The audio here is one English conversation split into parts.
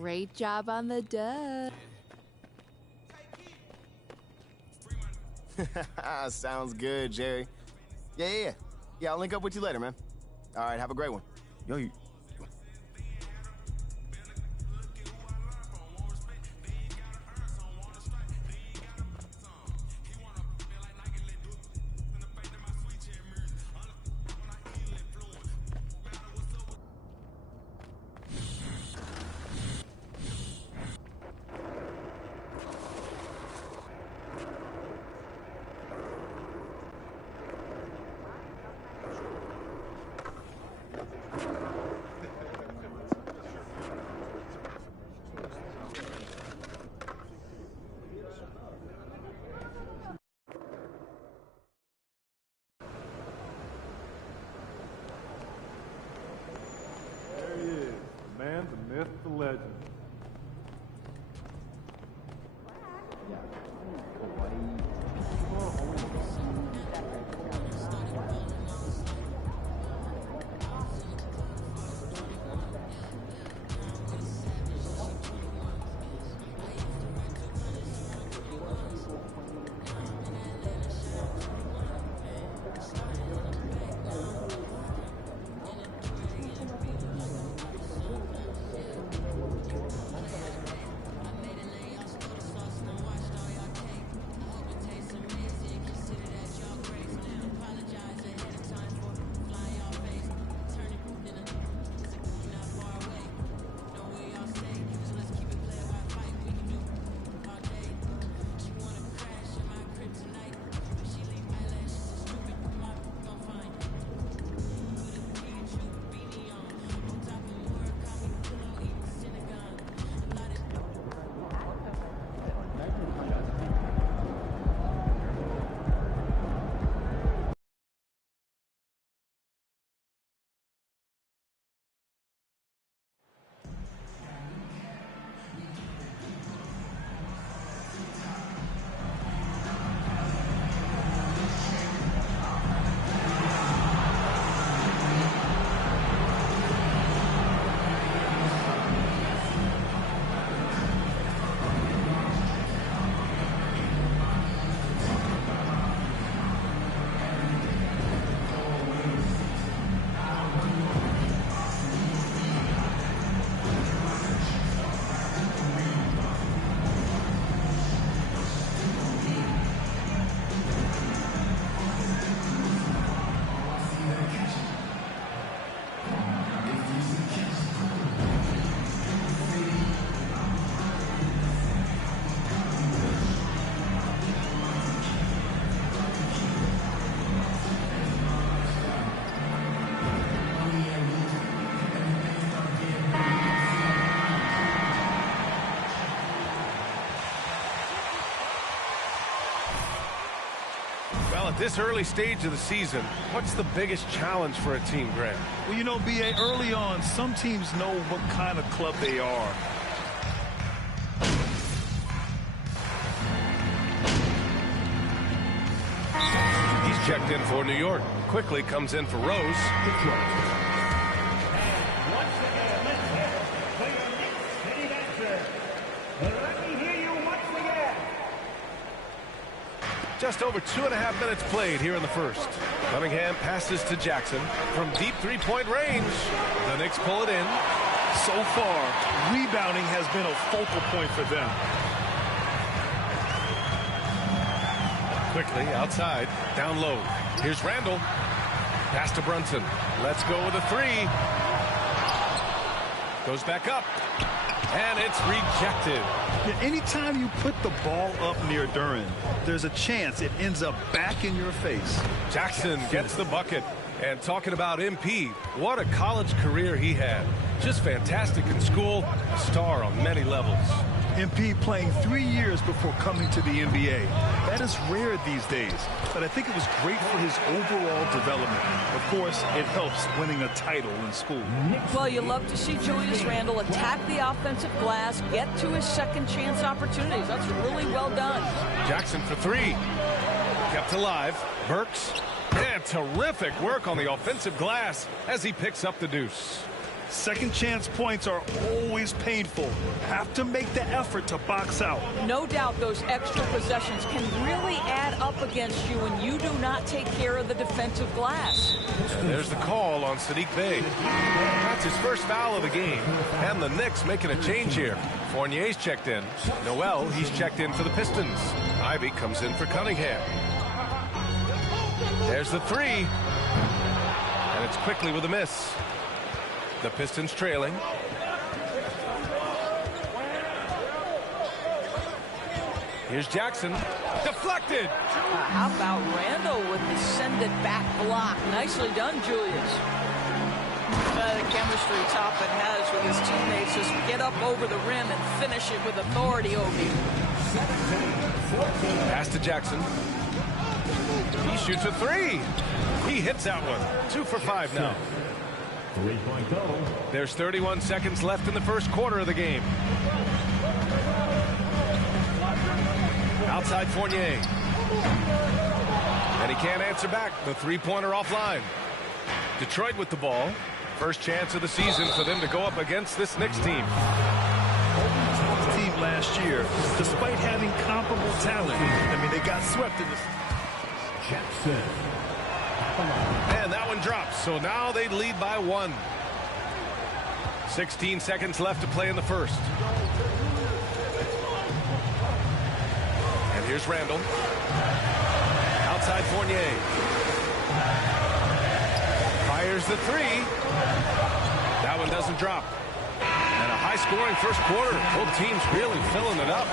Great job on the dub. Sounds good, Jerry. Yeah. I'll link up with you later, man. All right, have a great one. Yo, you... The myth, the legend. At this early stage of the season, what's the biggest challenge for a team, Grant? Well, you know, B.A., early on, some teams know what kind of club they are. He's checked in for New York. Quickly comes in for Rose. Just over 2.5 minutes played here in the first. Cunningham passes to Jackson from deep three-point range. The Knicks pull it in. So far, rebounding has been a focal point for them. Quickly outside, down low. Here's Randall. Pass to Brunson. Let's go with a three. Goes back up. And it's rejected. Yeah, anytime you put the ball up near Duren, there's a chance it ends up back in your face. Jackson gets the bucket. And talking about MP, what a college career he had. Just fantastic in school, a star on many levels. MP playing 3 years before coming to the NBA. That is rare these days, but I think it was great for his overall development. Of course, it helps winning a title in school. Well, you love to see Julius Randle attack the offensive glass, get to his second chance opportunities. That's really well done. Jackson for three. Kept alive. Burks. And terrific work on the offensive glass as he picks up the deuce. Second chance points are always painful. Have to make the effort to box out. No doubt those extra possessions can really add up against you when you do not take care of the defensive glass. And there's the call on Saddiq Bey. That's his first foul of the game. And the Knicks making a change here. Fournier's checked in. Noel, he's checked in for the Pistons. Ivy comes in for Cunningham. There's the three. And it's quickly with a miss. The Pistons trailing. Here's Jackson. Deflected. How about Randle with the send-it-back block? Nicely done, Julius. The chemistry Toppin has with his teammates. Just get up over the rim and finish it with authority, Obi. Pass to Jackson. He shoots a three. He hits that one. 2 for 5 now. There's 31 seconds left in the first quarter of the game. Outside Fournier. And he can't answer back. The three-pointer offline. Detroit with the ball. First chance of the season for them to go up against this Knicks team. Team last year, despite having comparable talent, they got swept in this. And that one drops, so now they lead by 1. 16 seconds left to play in the first. And here's Randle. Outside Fournier. Fires the three. That one doesn't drop. And a high-scoring first quarter. Both teams really filling it up.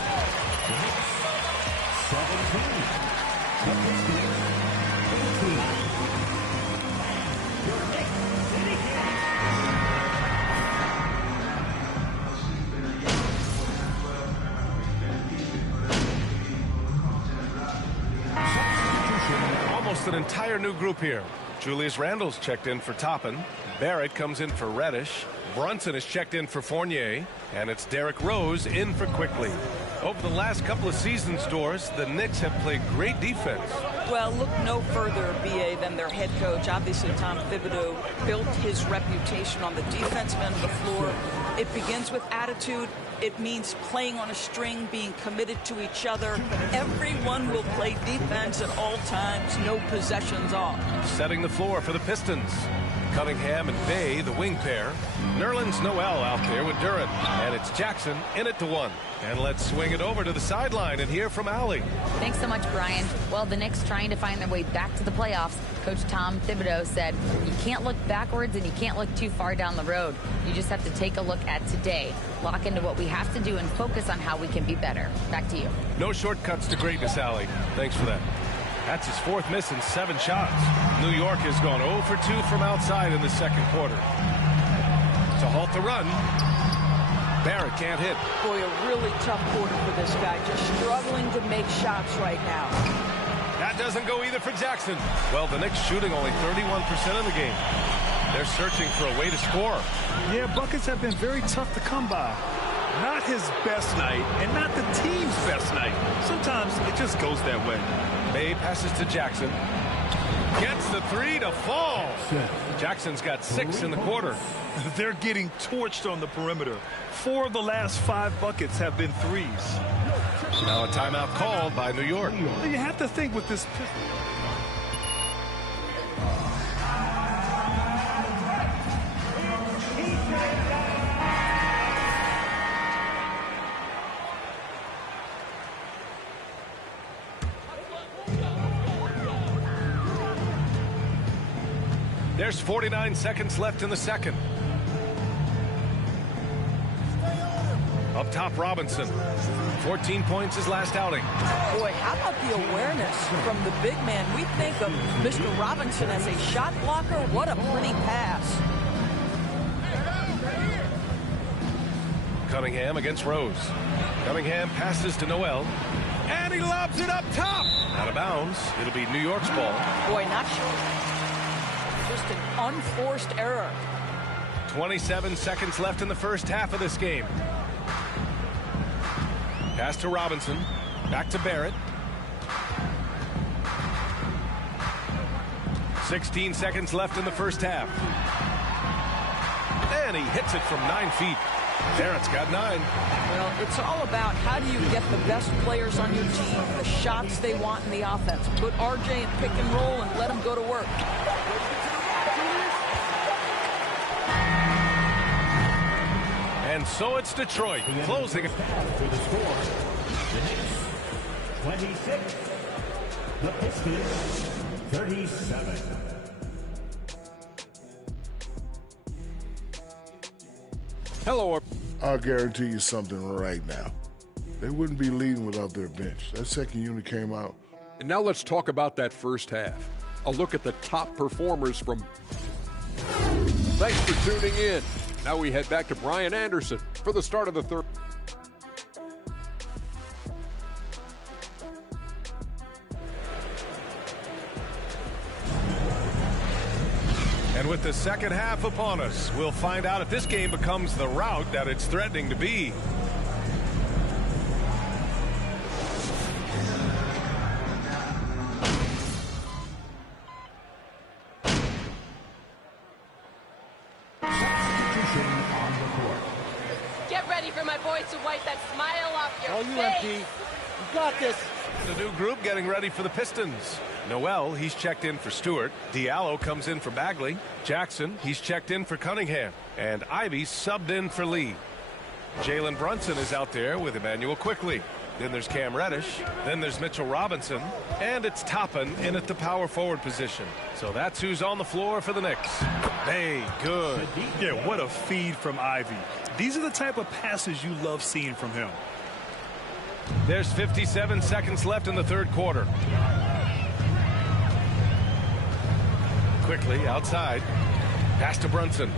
Almost an entire new group here. Julius Randle's checked in for Toppin. Barrett comes in for Reddish. Brunson is checked in for Fournier. And it's Derrick Rose in for Quickly. Over the last couple of seasons, Doris, the Knicks have played great defense. Well, look no further, B.A., than their head coach. Obviously, Tom Thibodeau built his reputation on the defensive end of the floor. It begins with attitude. It means playing on a string, being committed to each other. Everyone will play defense at all times, no possessions off. Setting the floor for the Pistons. Cunningham and Bey, the wing pair. Nerlens Noel out there with Duren. And it's Jackson in it to 1. And let's swing it over to the sideline and hear from Allie. Thanks so much, Brian. Well, the Knicks trying to find their way back to the playoffs. Coach Tom Thibodeau said, you can't look backwards and you can't look too far down the road. You just have to take a look at today. Lock into what we have to do and focus on how we can be better. Back to you. No shortcuts to greatness, Allie. Thanks for that. That's his 4th miss in 7 shots. New York has gone 0 for 2 from outside in the second quarter. To halt the run, Barrett can't hit. Boy, a really tough quarter for this guy. Just struggling to make shots right now. That doesn't go either for Jackson. Well, the Knicks shooting only 31% of the game. They're searching for a way to score. Yeah, buckets have been very tough to come by. Not his best night, and not the team's best night. Sometimes it just goes that way. Bey passes to Jackson. Gets the three to fall. Jackson's got 6 in the quarter. They're getting torched on the perimeter. 4 of the last 5 buckets have been threes. Now a timeout called by New York. You have to think with this. There's 49 seconds left in the second. Up top, Robinson. 14 points his last outing. Boy, how about the awareness from the big man? We think of Mr. Robinson as a shot blocker. What a pretty pass. Cunningham against Rose. Cunningham passes to Noel. And he lobs it up top. Out of bounds. It'll be New York's ball. Boy, not sure. Just an unforced error. 27 seconds left in the first half of this game. Pass to Robinson. Back to Barrett. 16 seconds left in the first half. And he hits it from 9 feet. Barrett's got 9. Well, it's all about how do you get the best players on your team, the shots they want in the offense. Put RJ in pick and roll and let him go to work. And so it's Detroit closing. For the score, the Knicks 26, the Pistons 37. Hello. I'll guarantee you something right now. They wouldn't be leading without their bench. That second unit came out. And now let's talk about that first half. A look at the top performers from... Thanks for tuning in. Now we head back to Brian Anderson for the start of the third. And with the second half upon us, we'll find out if this game becomes the rout that it's threatening to be. Get ready for my boys to wipe that smile off your face. Oh, you empty. You got this. The new group getting ready for the Pistons. Noel, he's checked in for Stewart. Diallo comes in for Bagley. Jackson, he's checked in for Cunningham. And Ivy subbed in for Lee. Jalen Brunson is out there with Emmanuel Quickley. Then there's Cam Reddish. Then there's Mitchell Robinson. And it's Toppin in at the power forward position. So that's who's on the floor for the Knicks. Hey, good. Yeah, what a feed from Ivy. These are the type of passes you love seeing from him. There's 57 seconds left in the third quarter. Quickly outside. Pass to Brunson.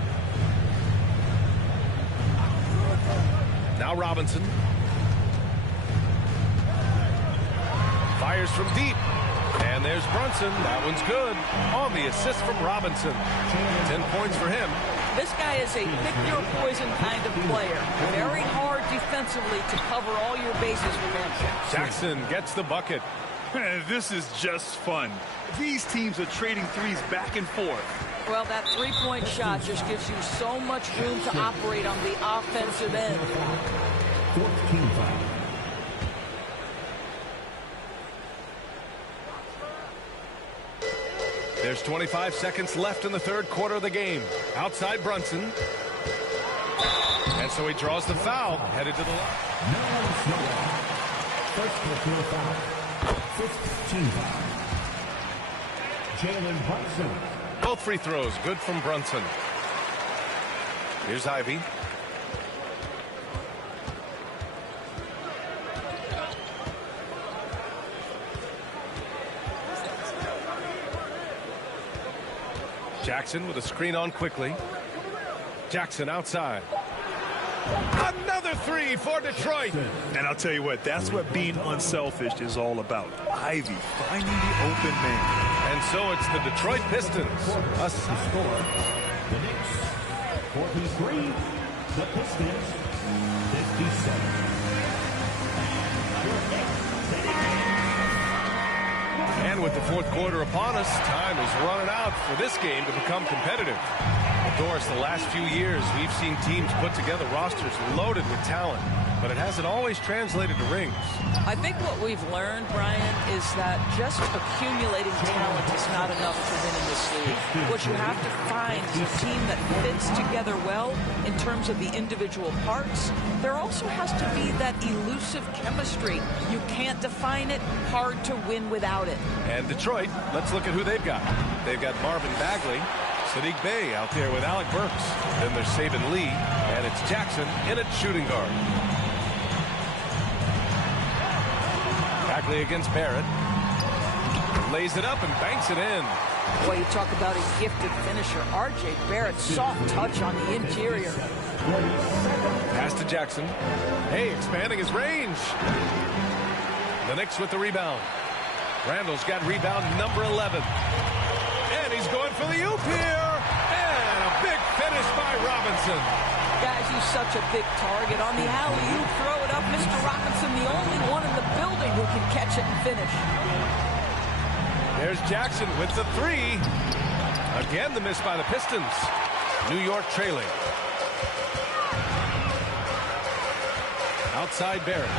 Now Robinson. Fires from deep. And there's Brunson. That one's good. On the assist from Robinson. 10 points for him. This guy is a pick-your-poison kind of player. Very hard defensively to cover all your bases with him. Jackson gets the bucket. This is just fun. These teams are trading threes back and forth. Well, that three-point shot just gives you so much room to operate on the offensive end. 14 foul. There's 25 seconds left in the third quarter of the game. Outside Brunson. And so he draws the foul. Headed to the line. First personal foul. 15 foul. Jalen Brunson. Both free throws good from Brunson. Here's Ivy. Jackson with a screen on Quickly. Jackson outside. Another three for Detroit. And I'll tell you what, that's what being unselfish is all about. Ivy finding the open man. And so it's the Detroit Pistons. The score, the Knicks 43, the Pistons 57. And with the fourth quarter upon us, time is running out for this game to become competitive. Doris, the last few years, we've seen teams put together rosters loaded with talent, but it hasn't always translated to rings. I think what we've learned, Brian, is that just accumulating talent is not enough to win in this league. What you have to find is a team that fits together well in terms of the individual parts. There also has to be that elusive chemistry. You can't define it, hard to win without it. And Detroit, let's look at who they've got. They've got Marvin Bagley, Sadiq Bey out there with Alec Burks. Then there's Saban Lee, and it's Jackson in at shooting guard. Bagley against Barrett. Lays it up and banks it in. Boy, you talk about a gifted finisher. RJ Barrett, soft touch on the interior. Pass to Jackson. Hey, expanding his range. The Knicks with the rebound. Randall's got rebound number 11. And he's going for the oop here. And a big finish by Robinson. Guys, he's such a big target. On the alley-oop, throw it up. Mr. Robinson, the only one in the building who can catch it and finish. There's Jackson with the three. Again, the miss by the Pistons. New York trailing. Outside Barrett.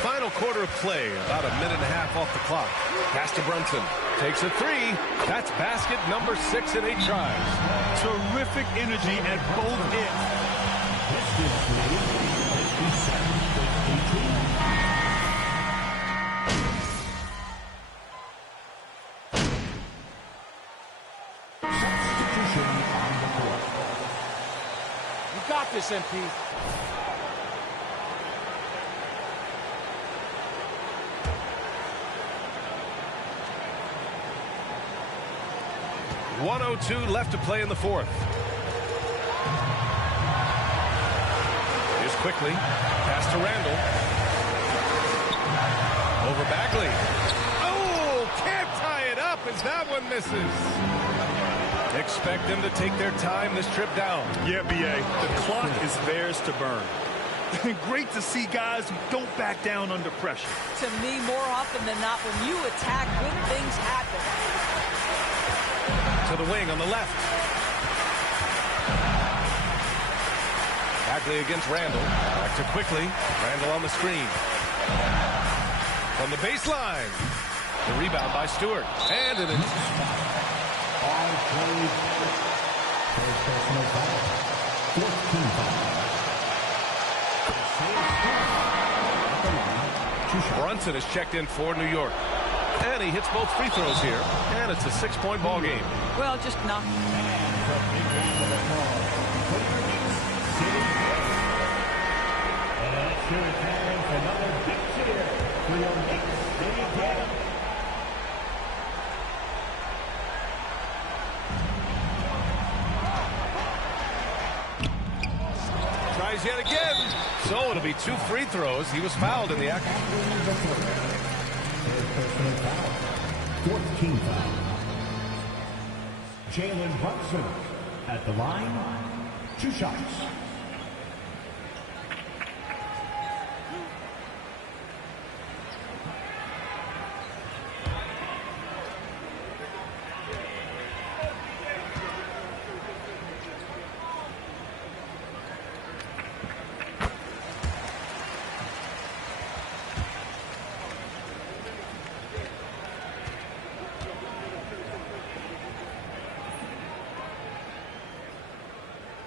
Final quarter of play, about a minute and a half off the clock. Pass to Brunson. Takes a three. That's basket number 6 in 8 tries. Terrific energy at both ends. Substitution on the court. You got this, MP. .102 left to play in the fourth. Here's quickly. Pass to Randall. Over Bagley. Oh, can't tie it up as that one misses. Expect them to take their time this trip down. Yeah, B.A. The clock is theirs to burn. Great to see guys who don't back down under pressure. To me, more often than not, when you attack, good things happen. To the wing on the left. Bagley against Randall. Back to quickly. Randall on the screen. From the baseline. The rebound by Stewart. And it is. Brunson is checked in for New York. And he hits both free throws here. And it's a 6-point ball game. Well, just not. Tries yet again. So it'll be 2 free throws. He was fouled in the act. 14th foul. Jalen Brunson at the line. 2 shots.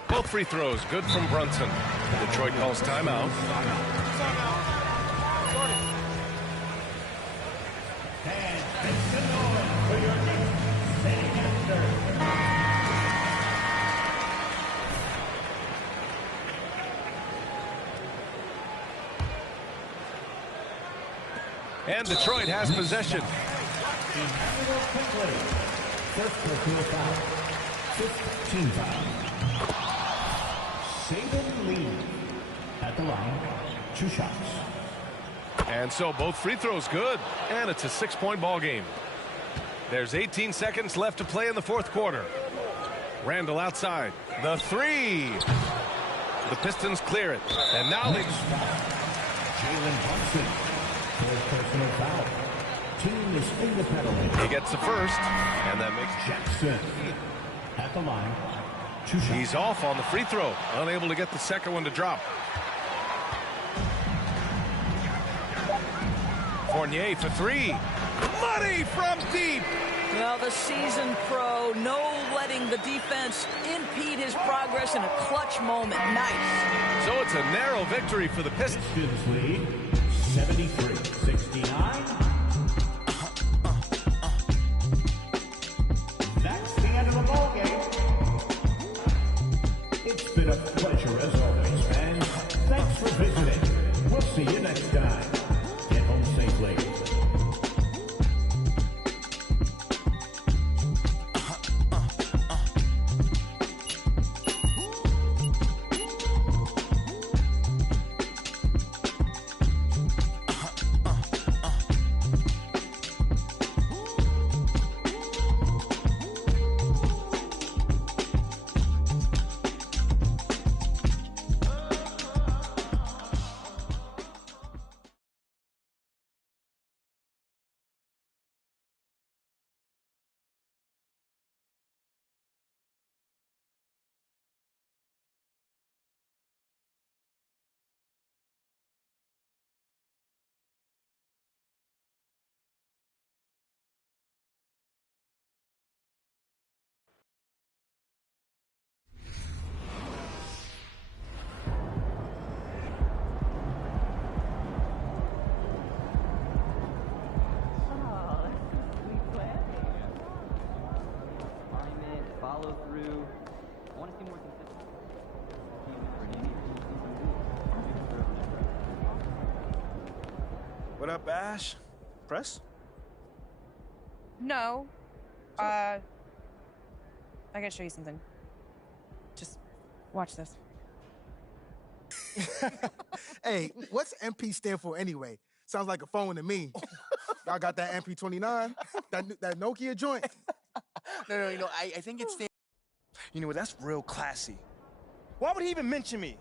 Both free throws good from Brunson. Detroit calls timeout. And Detroit has possession. First personal foul. 15 foul. Saban Lee at the line. 2 shots. And so both free throws good. And it's a 6-point ball game. There's 18 seconds left to play in the fourth quarter. Randall outside. The three. The Pistons clear it. And now they... Jalen Brunson. First personal foul. Team is in the penalty. He gets the first. And that makes... Jackson at the line. 2 shots. He's off on the free throw. Unable to get the second one to drop. Fournier for three. Money from deep. Well, the seasoned pro, no letting the defense impede his progress in a clutch moment. Nice. So it's a narrow victory for the Pistons. Pistons lead 73-69. That's the end of the ball game. It's been a pleasure as always, fans. Thanks for visiting. We'll see you next time. Get home safely. What up, Ash? Press? No. I gotta show you something. Just watch this. Hey, what's MP stand for anyway? Sounds like a phone to me. Y'all got that MP29? That Nokia joint? No, I think it's... You know what, that's real classy. Why would he even mention me?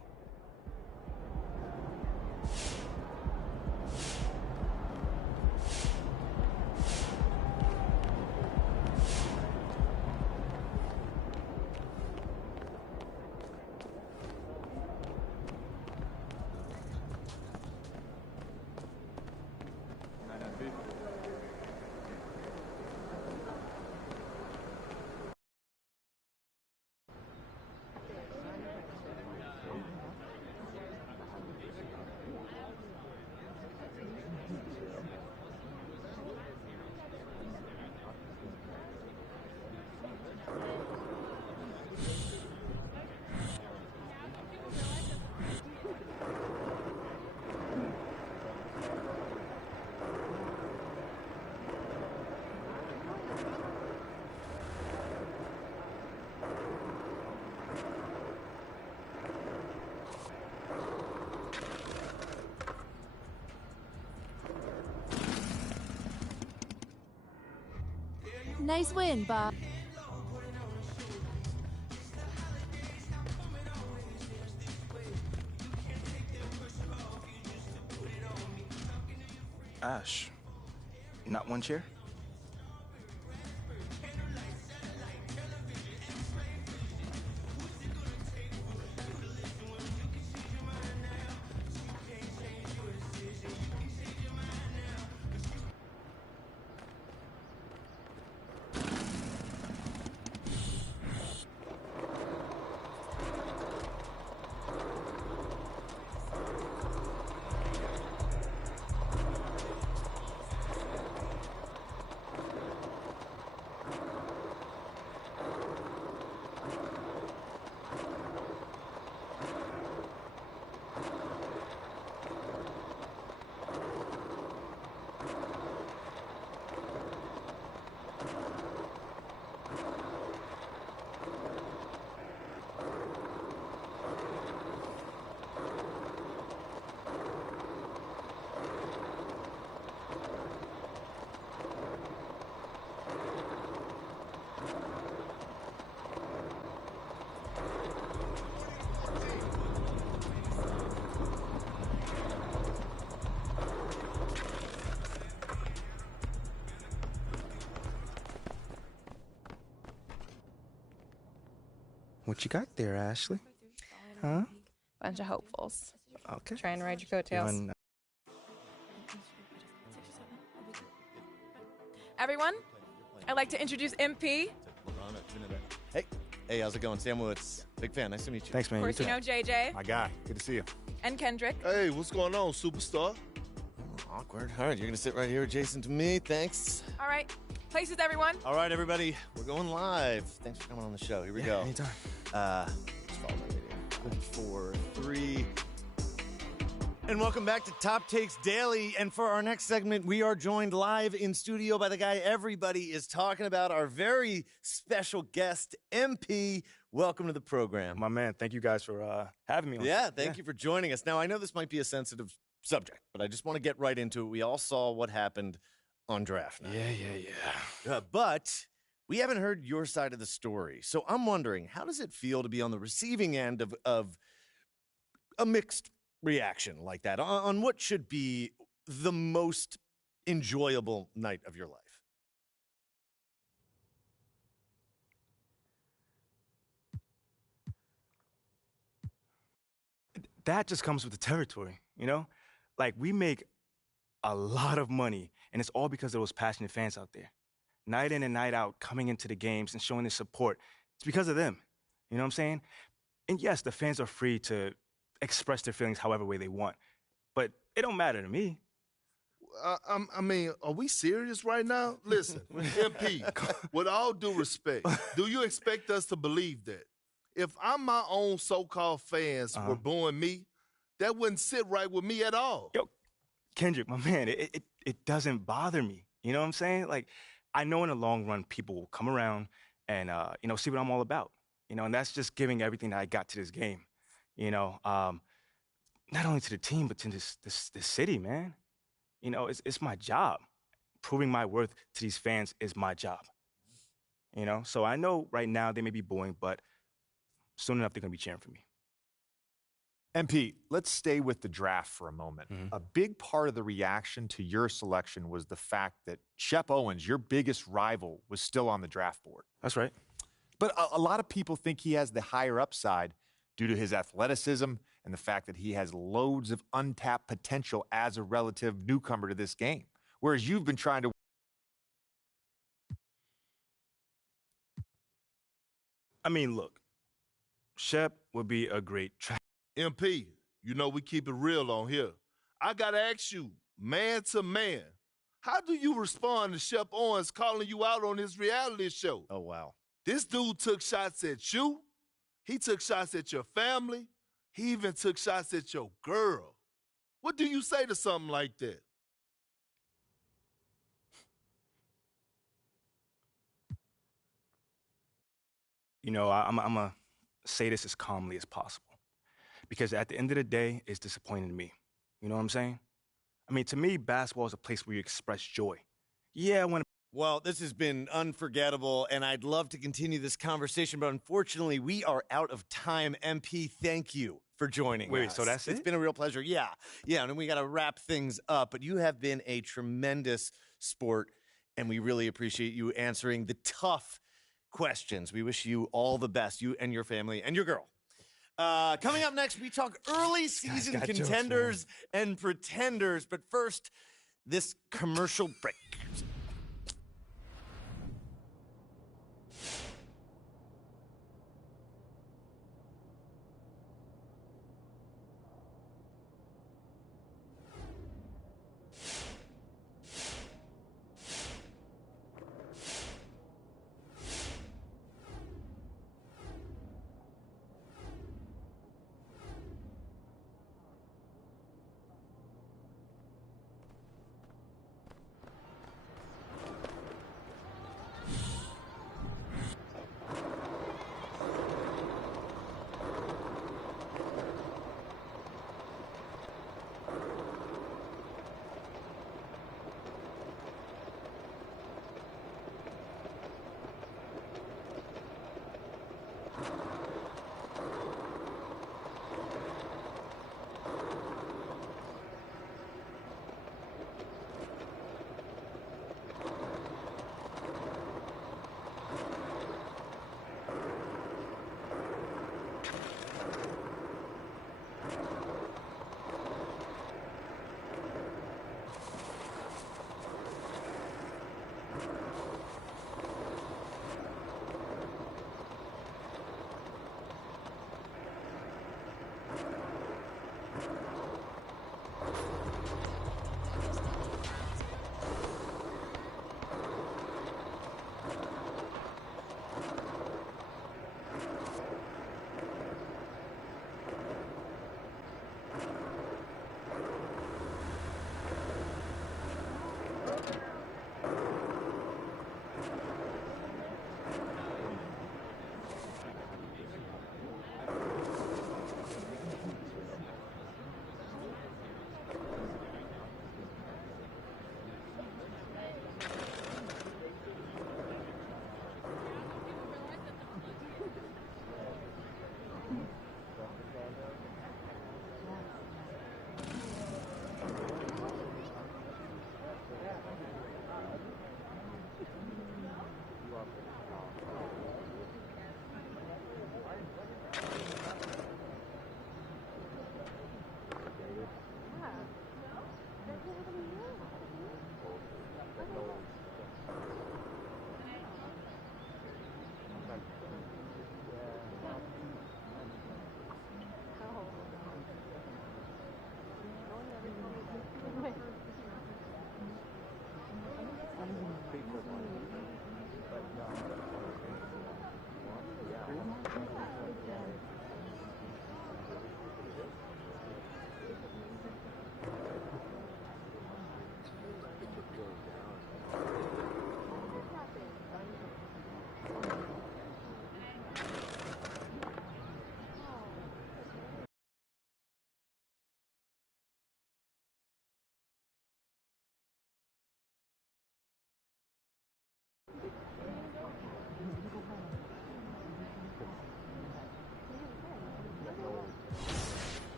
Nice win, Bob. Ash, not one chair? What you got there, Ashley? Huh? Bunch of hopefuls. Okay. Trying to ride your coattails. Everyone, I'd like to introduce MP. Hey, how's it going? Sam Woods. Big fan. Nice to meet you. Thanks, man. Of course, you know JJ. My guy. Good to see you. And Kendrick. Hey, what's going on, superstar? Awkward. All right, you're going to sit right here adjacent to me. Thanks. All right. Places, everyone. All right, everybody. We're going live. Thanks for coming on the show. Here we go. Anytime. Just follow my video. 4, 3. And welcome back to Top Takes Daily. And for our next segment, we are joined live in studio by the guy everybody is talking about, our very special guest, MP. Welcome to the program. My man, thank you guys for having me on. Yeah, thank you for joining us. Now, I know this might be a sensitive subject, but I just want to get right into it. We all saw what happened on draft night. Yeah. But we haven't heard your side of the story. So I'm wondering, how does it feel to be on the receiving end of a mixed reaction like that on what should be the most enjoyable night of your life? That just comes with the territory, you know? Like, we make a lot of money, and it's all because of those passionate fans out there. Night in and night out, coming into the games and showing their support. It's because of them. You know what I'm saying? And yes, the fans are free to express their feelings however way they want. But it don't matter to me. I mean, are we serious right now? Listen, MP, with all due respect, do you expect us to believe that? If I'm my own so-called fans were booing me, that wouldn't sit right with me at all. Kendrick, my man, it doesn't bother me. You know what I'm saying? Like, I know in the long run, people will come around and, see what I'm all about. And that's just giving everything that I got to this game. Not only to the team, but to this city, man. It's my job. Proving my worth to these fans is my job. So I know right now they may be booing, but soon enough they're going to be cheering for me. MP, let's stay with the draft for a moment. A big part of the reaction to your selection was the fact that Shep Owens, your biggest rival, was still on the draft board. That's right. But a lot of people think he has the higher upside due to his athleticism and the fact that he has loads of untapped potential as a relative newcomer to this game. Whereas you've been trying to... I mean, look, Shep would be a great MP, we keep it real on here. I got to ask you, man to man, how do you respond to Shep Owens calling you out on his reality show? Oh, wow. This dude took shots at you. He took shots at your family. He even took shots at your girl. What do you say to something like that? I'm going to say this as calmly as possible. Because at the end of the day, it's disappointing to me. You know what I'm saying? I mean, to me, basketball is a place where you express joy. Yeah, Well, this has been unforgettable, and I'd love to continue this conversation, but unfortunately, we are out of time. MP, thank you for joining us. Wait, so that's it? It's been a real pleasure. Yeah, and then we got to wrap things up, but you have been a tremendous sport, and we really appreciate you answering the tough questions. We wish you all the best, you and your family and your girl. Coming up next, we talk early season contenders and pretenders. But first, this commercial break.